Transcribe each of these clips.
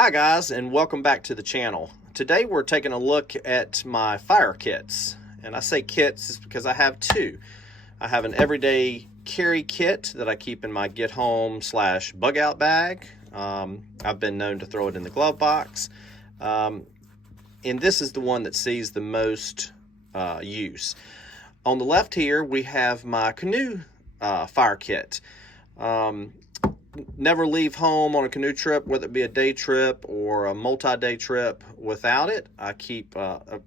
Hi guys, and welcome back to the channel. Today we're taking a look at my fire kits. And I say kits because I have two. I have an everyday carry kit that I keep in my get home / bug out bag. I've been known to throw it in the glove box. And this is the one that sees the most use. On the left here we have my canoe fire kit. Never leave home on a canoe trip, whether it be a day trip or a multi-day trip, without it. I keep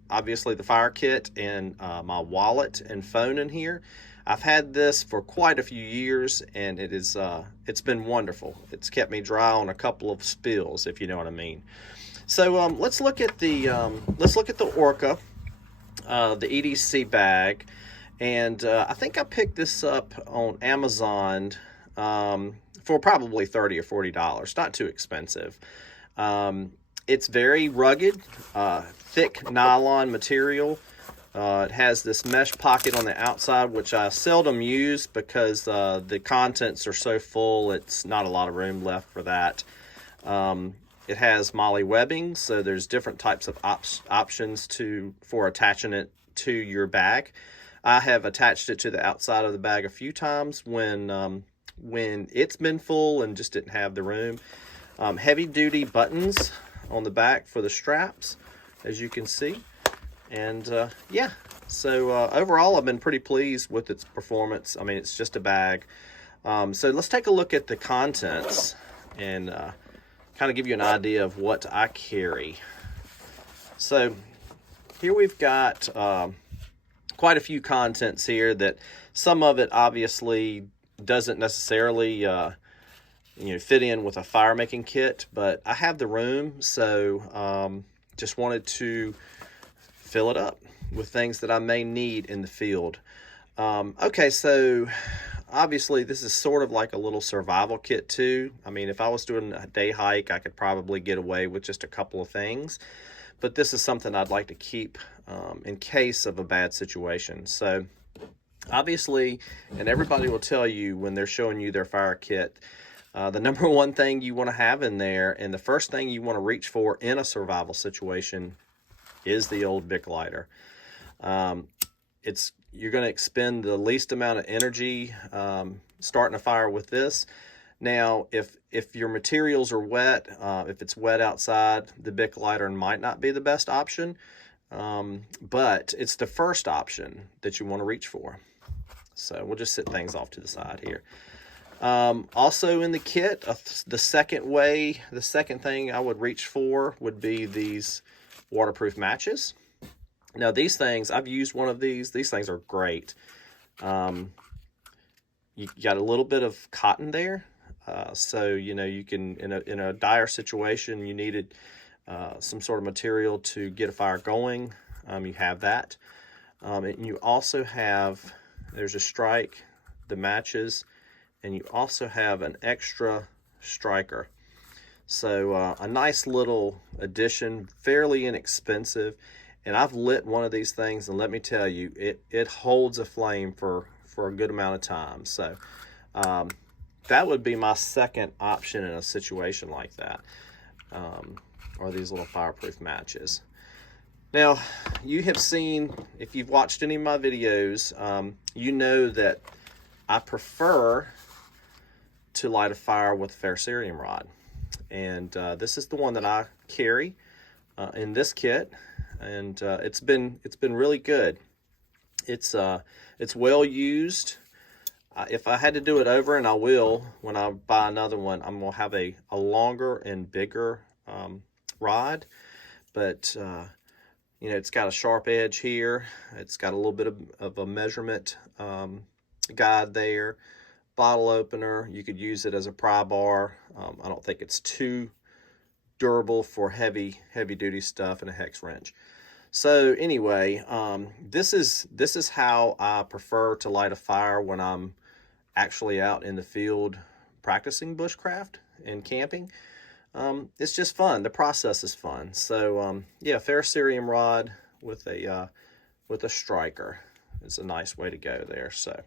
obviously the fire kit and my wallet and phone in here. I've had this for quite a few years, and it's been wonderful. It's kept me dry on a couple of spills, if you know what I mean. So let's look at the Orca, the EDC bag, and I think I picked this up on Amazon. For probably $30 or $40, not too expensive. It's very rugged, thick nylon material. It has this mesh pocket on the outside, which I seldom use because the contents are so full, it's not a lot of room left for that. It has MOLLE webbing, so there's different types of options for attaching it to your bag. I have attached it to the outside of the bag a few times when it's been full and just didn't have the room. Heavy duty buttons on the back for the straps, as you can see. And yeah, so overall I've been pretty pleased with its performance. I mean, it's just a bag. So let's take a look at the contents and kind of give you an idea of what I carry. So here we've got quite a few contents here that some of it obviously doesn't necessarily fit in with a fire making kit, but I have the room, so just wanted to fill it up with things that I may need in the field. Okay, so obviously this is sort of like a little survival kit too. I mean, if I was doing a day hike, I could probably get away with just a couple of things, but this is something I'd like to keep in case of a bad situation. So obviously, and everybody will tell you when they're showing you their fire kit, the number one thing you want to have in there, and the first thing you want to reach for in a survival situation, is the old Bic lighter. You're going to expend the least amount of energy starting a fire with this. Now, if your materials are wet, if it's wet outside, the Bic lighter might not be the best option, but it's the first option that you want to reach for. So we'll just set things off to the side here. Also in the kit, the second thing I would reach for would be these waterproof matches. Now these things, I've used one of these. These things are great. You got a little bit of cotton there. So, you can, in a dire situation, you needed some sort of material to get a fire going. You have that. And you also have, there's a strike, the matches, and you also have an extra striker. So a nice little addition, fairly inexpensive. And I've lit one of these things, and let me tell you, it holds a flame for a good amount of time. So that would be my second option in a situation like that, are these little fireproof matches. Now, you have seen, if you've watched any of my videos, you know that I prefer to light a fire with a ferrocerium rod. And this is the one that I carry in this kit, and it's been really good. It's well used. If I had to do it over, and I will when I buy another one, I'm gonna have a longer and bigger rod, but it's got a sharp edge here. It's got a little bit of a measurement guide there. Bottle opener, you could use it as a pry bar. I don't think it's too durable for heavy duty stuff, and a hex wrench. So anyway, this is how I prefer to light a fire when I'm actually out in the field practicing bushcraft and camping. It's just fun. The process is fun. So yeah, ferrocerium rod with a striker is a nice way to go there. So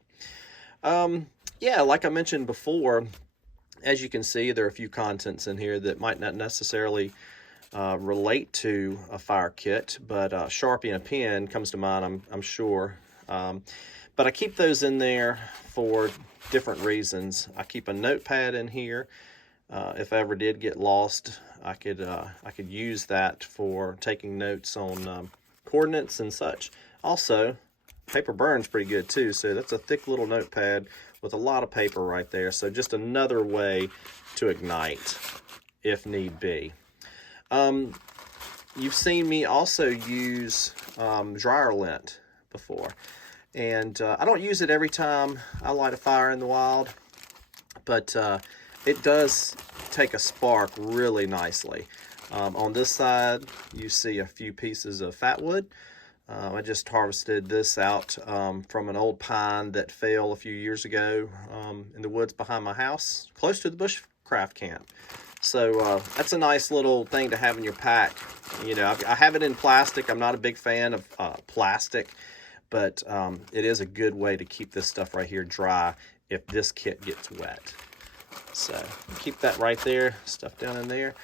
yeah, like I mentioned before, As you can see, there are a few contents in here that might not necessarily relate to a fire kit, but Sharpie and a pen comes to mind, I'm sure. But I keep those in there for different reasons. I keep a notepad in here. If I ever did get lost, I could use that for taking notes on coordinates and such. Also, paper burns pretty good too, so that's a thick little notepad with a lot of paper right there. So just another way to ignite if need be. You've seen me also use dryer lint before, and I don't use it every time I light a fire in the wild, but it does take a spark really nicely. On this side, you see a few pieces of fatwood. I just harvested this out from an old pine that fell a few years ago in the woods behind my house, close to the bushcraft camp. So that's a nice little thing to have in your pack. You know, I have it in plastic. I'm not a big fan of plastic, but it is a good way to keep this stuff right here dry if this kit gets wet. So keep that right there, stuff down in there.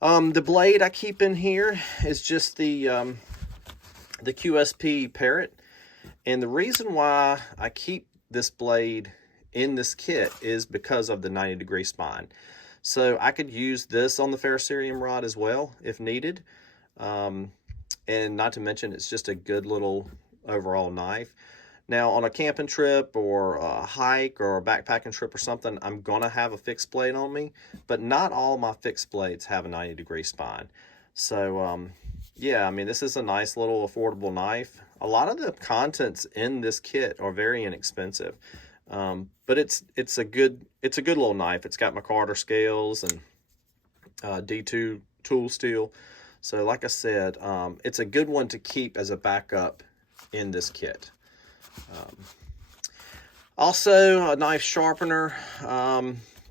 The blade I keep in here is just the QSP Parrot. And the reason why I keep this blade in this kit is because of the 90-degree spine. So I could use this on the Ferrocerium rod as well if needed. And not to mention, it's just a good little overall knife. Now, on a camping trip or a hike or a backpacking trip or something, I'm going to have a fixed blade on me, but not all my fixed blades have a 90-degree spine. So, yeah, I mean, this is a nice little affordable knife. A lot of the contents in this kit are very inexpensive, but it's a good little knife. It's got McCarter scales and D2 tool steel. So, like I said, it's a good one to keep as a backup in this kit. Also, a knife sharpener,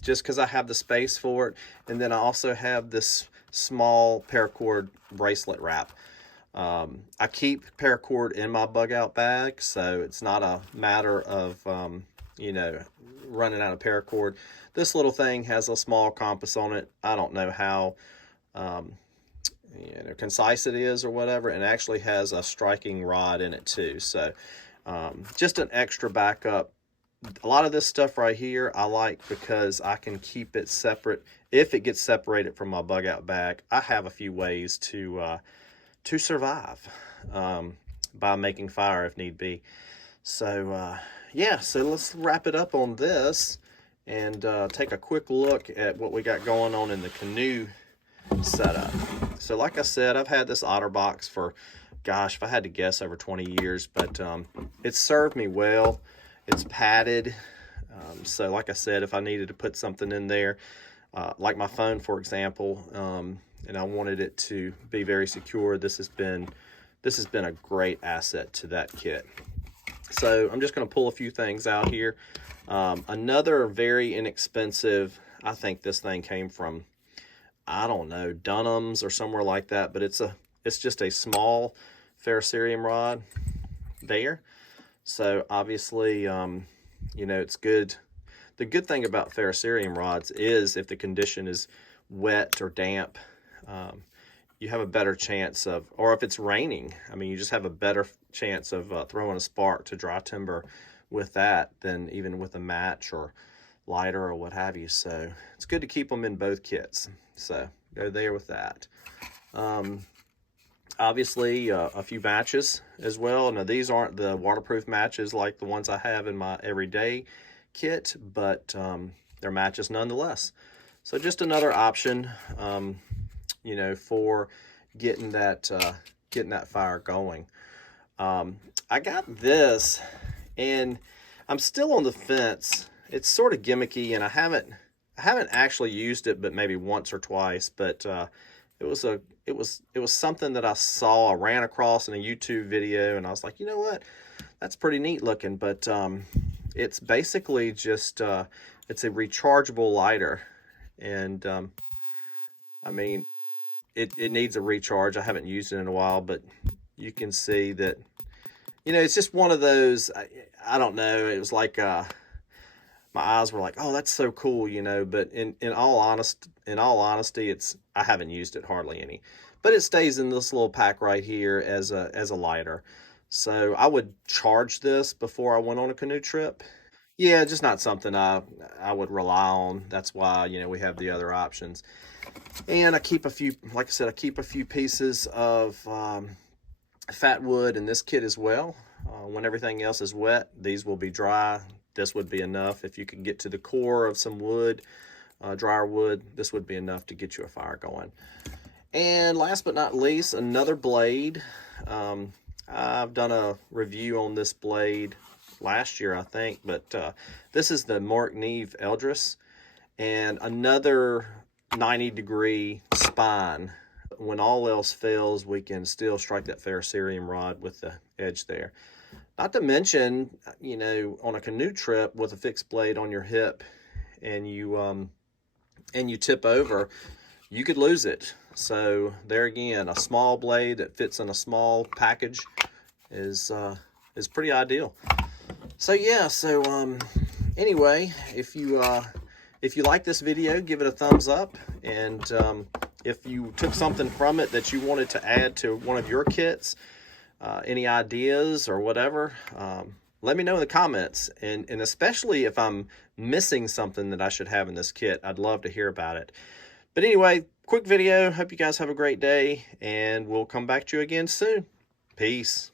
just because I have the space for it. And then I also have this small paracord bracelet wrap. I keep paracord in my bug out bag, so it's not a matter of, you know, running out of paracord. This little thing has a small compass on it. I don't know how you know, concise it is or whatever, and it actually has a striking rod in it too. So just an extra backup. A lot of this stuff right here I like because I can keep it separate. If it gets separated from my bug out bag, I have a few ways to survive by making fire if need be. So yeah, so let's wrap it up on this and take a quick look at what we got going on in the canoe setup. So like I said, I've had this OtterBox for, gosh, if I had to guess, over 20 years, but it's served me well. It's padded. So like I said, if I needed to put something in there, like my phone, for example, and I wanted it to be very secure, this has been a great asset to that kit. So I'm just going to pull a few things out here. Another very inexpensive, I think this thing came from, I don't know, Dunham's or somewhere like that, but it's just a small Ferrocerium rod there. So obviously, you know, it's good. The good thing about Ferrocerium rods is if the condition is wet or damp, you have a better chance of, or if it's raining, I mean, you just have a better chance of throwing a spark to dry timber with that than even with a match or lighter or what have you. So it's good to keep them in both kits. So go there with that. Obviously, a few matches as well. Now, these aren't the waterproof matches like the ones I have in my everyday kit, but they're matches nonetheless. So just another option, you know, for getting that fire going. I got this, and I'm still on the fence. It's sort of gimmicky, and I haven't actually used it, but maybe once or twice. But it was something that I saw, I ran across in a YouTube video, and I was like, you know what, that's pretty neat looking. But it's basically just it's a rechargeable lighter, and I mean, it needs a recharge. I haven't used it in a while, but you can see that, you know, it's just one of those, I don't know, it was like my eyes were like, oh, that's so cool, you know. But in all honesty, I haven't used it hardly any. But it stays in this little pack right here as a lighter. So I would charge this before I went on a canoe trip. Yeah, just not something I would rely on. That's why, you know, we have the other options. And I keep a few, like I said, I keep a few pieces of fat wood in this kit as well. When everything else is wet, these will be dry. This would be enough. If you could get to the core of some wood, drier wood, this would be enough to get you a fire going. And last but not least, another blade. I've done a review on this blade last year, I think, but this is the Mark Neve Eldris, and another 90-degree spine. When all else fails, we can still strike that ferrocerium rod with the edge there. Not to mention, you know, on a canoe trip with a fixed blade on your hip, and you tip over, you could lose it. So there again, a small blade that fits in a small package is pretty ideal. So yeah, anyway, if you like this video, give it a thumbs up, and if you took something from it that you wanted to add to one of your kits, any ideas or whatever, let me know in the comments, and especially if I'm missing something that I should have in this kit, I'd love to hear about it. But anyway, quick video. Hope you guys have a great day, and we'll come back to you again soon. Peace.